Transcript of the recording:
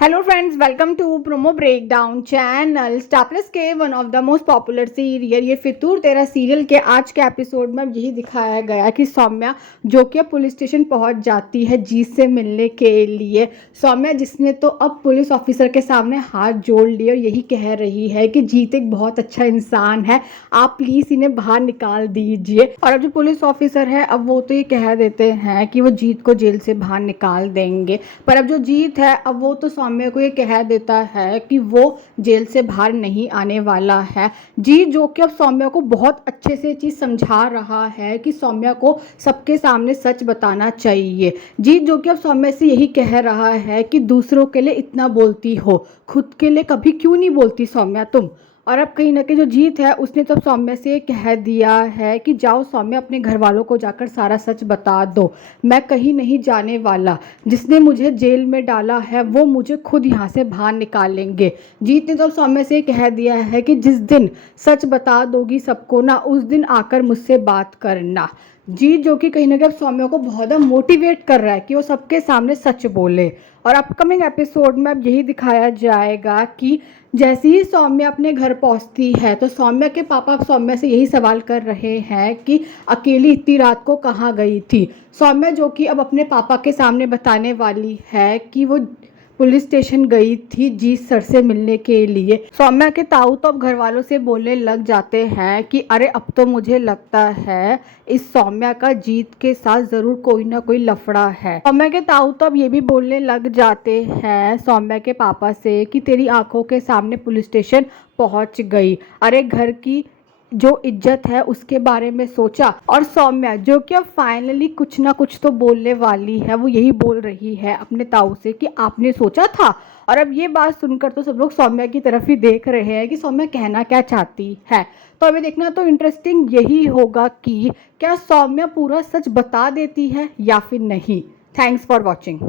Hello friends, welcome to Promo Breakdown channel. Star Plus के one of the most popular serial Yeh Fitoor तेरा serial के आज के episode में यही दिखाया गया कि सौम्या जो कि अब पुलिस स्टेशन पहुंच जाती है जीत से मिलने के लिए। सौम्या जिसने तो अब पुलिस ऑफिसर के सामने हाथ जोड़ लिए और यही कह रही है कि जीत एक बहुत अच्छा इंसान है, आप प्लीज़ इन्हें बाहर निकाल दीजिए। और अब जो पुलिस ऑफिसर है अब वो तो ये कह देते हैं कि वो जीत को जेल से बाहर निकाल देंगे, पर अब जो जीत है अब वो तो सौम्या को ये कह देता है कि वो जेल से बाहर नहीं आने वाला है। जीत जो कि अब सौम्या को बहुत अच्छे से चीज़ समझा रहा है कि सौम्या को सबके सामने सच बताना चाहिए। जीत जो कि अब सौम्या से यही कह रहा है कि दूसरों के लिए इतना बोलती हो, खुद के लिए कभी क्यों नहीं बोलती सौम्या तुम। और अब कहीं ना कहीं जो जीत है उसने तो सौम्या से कह दिया है कि जाओ सौम्या अपने घर वालों को जाकर सारा सच बता दो, मैं कहीं नहीं जाने वाला, जिसने मुझे जेल में डाला है वो मुझे खुद यहाँ से बाहर निकालेंगे। जीत ने तो सौम्या से कह दिया है कि जिस दिन सच बता दोगी सबको ना उस दिन आकर मुझसे बात करना। जीत जो कि कहीं ना कहीं सौम्या को बहुत ज़्यादा मोटिवेट कर रहा है कि वो सबके सामने सच बोले। और अपकमिंग एपिसोड में अब यही दिखाया जाएगा कि जैसे ही सौम्या अपने घर पहुंचती है तो सौम्या के पापा अब सौम्या से यही सवाल कर रहे हैं कि अकेली इतनी रात को कहाँ गई थी। सौम्या जो कि अब अपने पापा के सामने बताने वाली है कि वो पुलिस स्टेशन गई थी जीत सर से मिलने के लिए। सौम्या के ताऊ तो अब घर वालों से बोलने लग जाते हैं कि अरे अब तो मुझे लगता है इस सौम्या का जीत के साथ ज़रूर कोई ना कोई लफड़ा है। सौम्या के ताऊ तो अब ये भी बोलने लग जाते हैं सौम्या के पापा से कि तेरी आंखों के सामने पुलिस स्टेशन पहुंच गई, अरे घर की जो इज्जत है उसके बारे में सोचा। और सौम्या जो कि अब फाइनली कुछ ना कुछ तो बोलने वाली है, वो यही बोल रही है अपने ताऊ से कि आपने सोचा था। और अब ये बात सुनकर तो सब लोग सौम्या की तरफ ही देख रहे हैं कि सौम्या कहना क्या चाहती है। तो अभी देखना तो इंटरेस्टिंग यही होगा कि क्या सौम्या पूरा सच बता देती है या फिर नहीं। Thanks for watching.